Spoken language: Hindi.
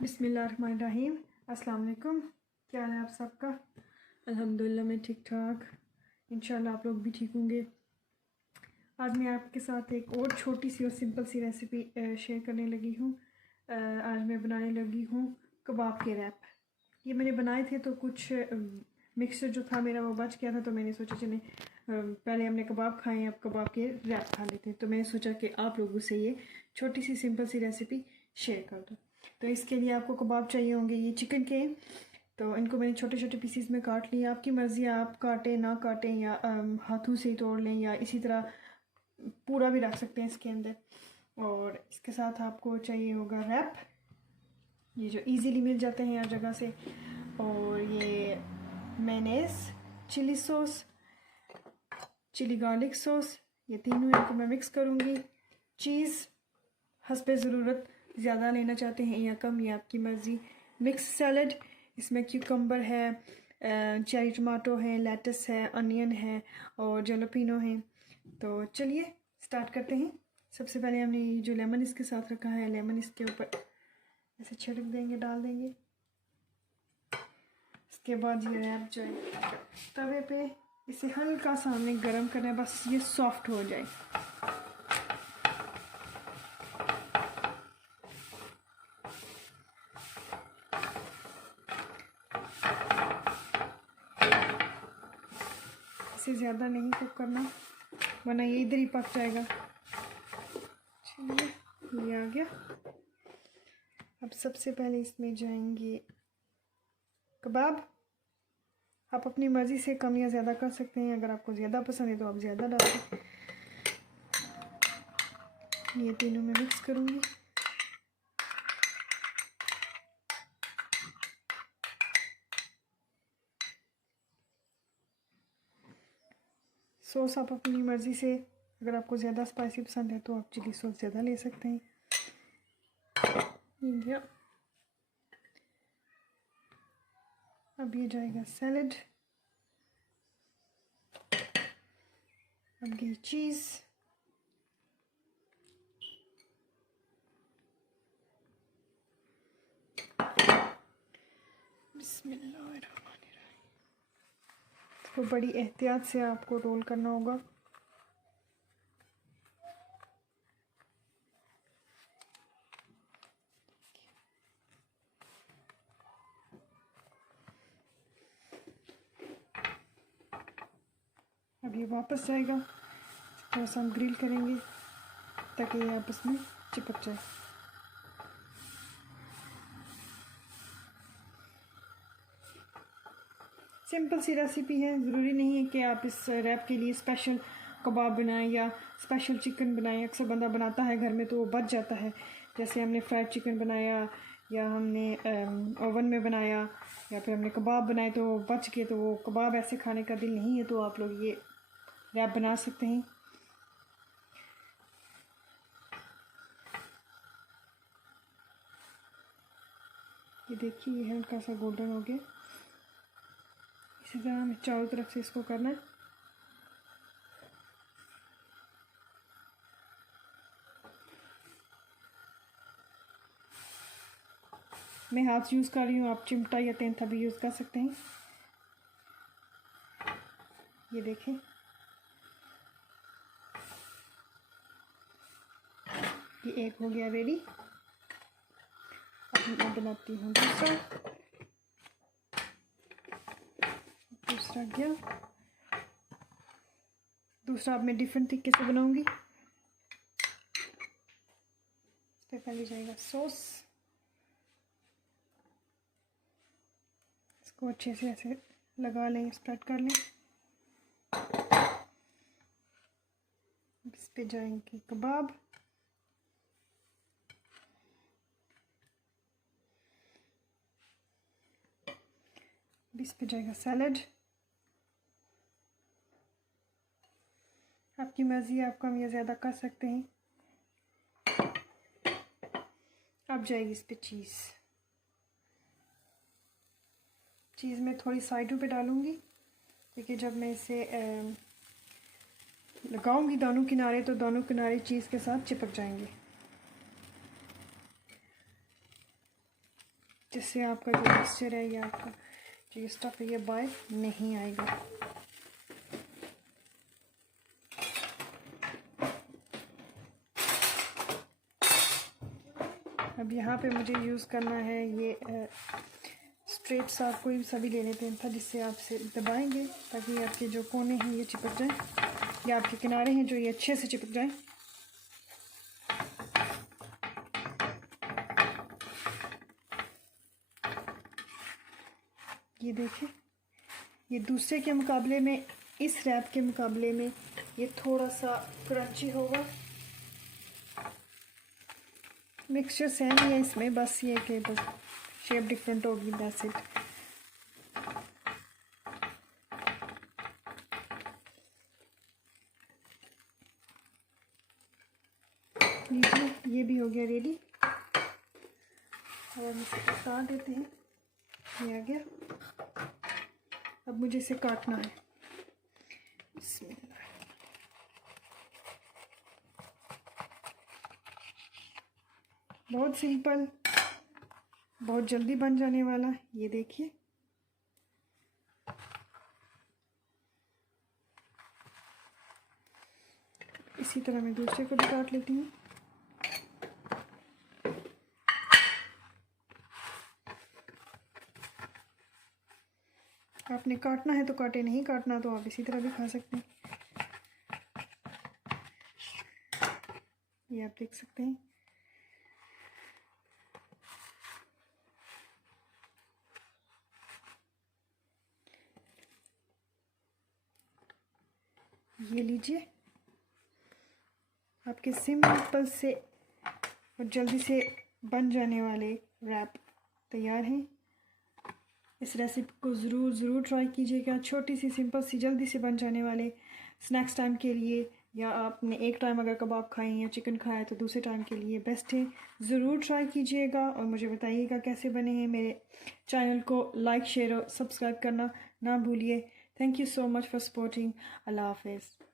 बिस्मिल्लाहिर्रहमानिर्रहीम। अस्सलाम वालेकुम। क्या है आप सबका? अल्हम्दुलिल्लाह मैं ठीक ठाक। इंशाल्लाह आप लोग भी ठीक होंगे। आज मैं आपके साथ एक और छोटी सी और सिंपल सी रेसिपी शेयर करने लगी हूँ। आज मैं बनाने लगी हूँ कबाब के रैप। ये मैंने बनाए थे तो कुछ मिक्सचर जो था मेरा वो बच गया था, तो मैंने सोचा चले पहले हमने कबाब खाए हैं, अब कबाब के रैप खा लेते हैं। तो मैंने सोचा कि आप लोगों से ये छोटी सी सिंपल सी रेसिपी शेयर कर दूँ। तो इसके लिए आपको कबाब चाहिए होंगे ये चिकन के। तो इनको मैंने छोटे छोटे पीसीज में काट लिया। आपकी मर्ज़ी है, आप काटें ना काटें या हाथों से ही तोड़ लें या इसी तरह पूरा भी रख सकते हैं इसके अंदर। और इसके साथ आपको चाहिए होगा रैप, ये जो इजीली मिल जाते हैं हर जगह से। और ये mayonnaise, chilli sauce, chilli garlic sauce, ये तीनों इनको मैं मिक्स करूँगी। चीज़ हस्बे ज़रूरत, ज़्यादा लेना चाहते हैं या कम, ये आपकी मर्ज़ी। मिक्स सैलड, इसमें क्यूकम्बर है, चेरी टमाटो है, लेटस है, अनियन है और जैलोपिनो है। तो चलिए स्टार्ट करते हैं। सबसे पहले हमने ये जो लेमन इसके साथ रखा है, लेमन इसके ऊपर ऐसे छिड़क देंगे, डाल देंगे। इसके बाद ये रैप जो है तवे पे इसे हल्का सा हमने गरम करना है, बस ये सॉफ्ट हो जाए। इसे ज़्यादा नहीं कुक करना वरना ये इधर ही पक जाएगा। चलिए ये आ गया। अब सबसे पहले इसमें जाएंगे कबाब। आप अपनी मर्ज़ी से कम या ज़्यादा कर सकते हैं। अगर आपको ज़्यादा पसंद है तो आप ज़्यादा डालें। ये तीनों में मिक्स करूँगी। सॉस आप अपनी मर्ज़ी से, अगर आपको ज़्यादा स्पाइसी पसंद है तो आप चिली सॉस ज़्यादा ले सकते हैं। ये अब ये जाएगा सैलड, अब ये चीज़, बिस्मिल्लाहिर्रहमानिर्रहीम। इसको बड़ी एहतियात से आपको रोल करना होगा। अब ये वापस जाएगा, थोड़ा सा हम ग्रिल करेंगे ताकि ये आपस में चिपक जाए। सिंपल सी रेसिपी है, ज़रूरी नहीं है कि आप इस रैप के लिए स्पेशल कबाब बनाएं या स्पेशल चिकन बनाएं। अक्सर बंदा बनाता है घर में तो वो बच जाता है। जैसे हमने फ्राइड चिकन बनाया या हमने ओवन में बनाया या फिर हमने कबाब बनाए तो वो बच गए, तो वो कबाब ऐसे खाने का दिल नहीं है, तो आप लोग ये रैप बना सकते हैं। ये देखिए ये हल्का सा गोल्डन हो गया। इसी तरह हमें चारों तरफ से इसको करना है। मैं हाथ यूज़ कर रही हूँ, आप चिमटा या तेंथा भी यूज़ कर सकते हैं। ये देखें, ये एक हो गया रेडी। अब मैं बनाती हूँ दूसरा गया। दूसरा अब मैं डिफरेंट तरीके से बनाऊंगी। इस पर पहले जाएगा सॉस, इसको अच्छे से ऐसे लगा लें, स्प्रेड कर लें। इस पे जाएंगे कबाब, इस पे जाएगा सैलड। आपकी मर्ज़ी है, आप कम या ज़्यादा कर सकते हैं। अब जाएगी इस पे चीज़। चीज़ मैं थोड़ी साइडों पे डालूँगी क्योंकि जब मैं इसे लगाऊंगी दोनों किनारे तो दोनों किनारे चीज़ के साथ चिपक जाएंगे। जिससे आपका जो मिक्सचर है या आपका जो ये स्टफ़ है ये बाहर नहीं आएगा। अब यहाँ पे मुझे यूज़ करना है ये स्ट्रेट साफ कोई सभी ले लेते हैं था, जिससे आप से दबाएंगे ताकि आपके जो कोने हैं ये चिपक जाएं या आपके किनारे हैं जो ये अच्छे से चिपक जाएं। ये देखें, ये दूसरे के मुकाबले में, इस रैप के मुकाबले में ये थोड़ा सा क्रंची होगा। मिक्सचर सेम ही है इसमें, बस ये कि बस शेप डिफरेंट होगी, दैट्स इट। लीजिए, ये भी हो गया रेडी। और हम इसे उतार देते हैं, ये आ गया। अब मुझे इसे काटना है। बहुत सिंपल, बहुत जल्दी बन जाने वाला। ये देखिए, इसी तरह मैं दूसरे को भी काट लेती हूँ। आपने काटना है तो काटे, नहीं काटना तो आप इसी तरह भी खा सकते हैं। ये आप देख सकते हैं। ये लीजिए, आपके सिंपल से और जल्दी से बन जाने वाले रैप तैयार हैं। इस रेसिपी को ज़रूर ट्राई कीजिएगा। छोटी सी सिंपल सी जल्दी से बन जाने वाले स्नैक्स टाइम के लिए, या आपने एक टाइम अगर कबाब खाए या चिकन खाया तो दूसरे टाइम के लिए बेस्ट है। ज़रूर ट्राई कीजिएगा और मुझे बताइएगा कैसे बने हैं। मेरे चैनल को लाइक, शेयर और सब्सक्राइब करना ना भूलिए। Thank you so much for supporting. अल्लाह हाफिज़।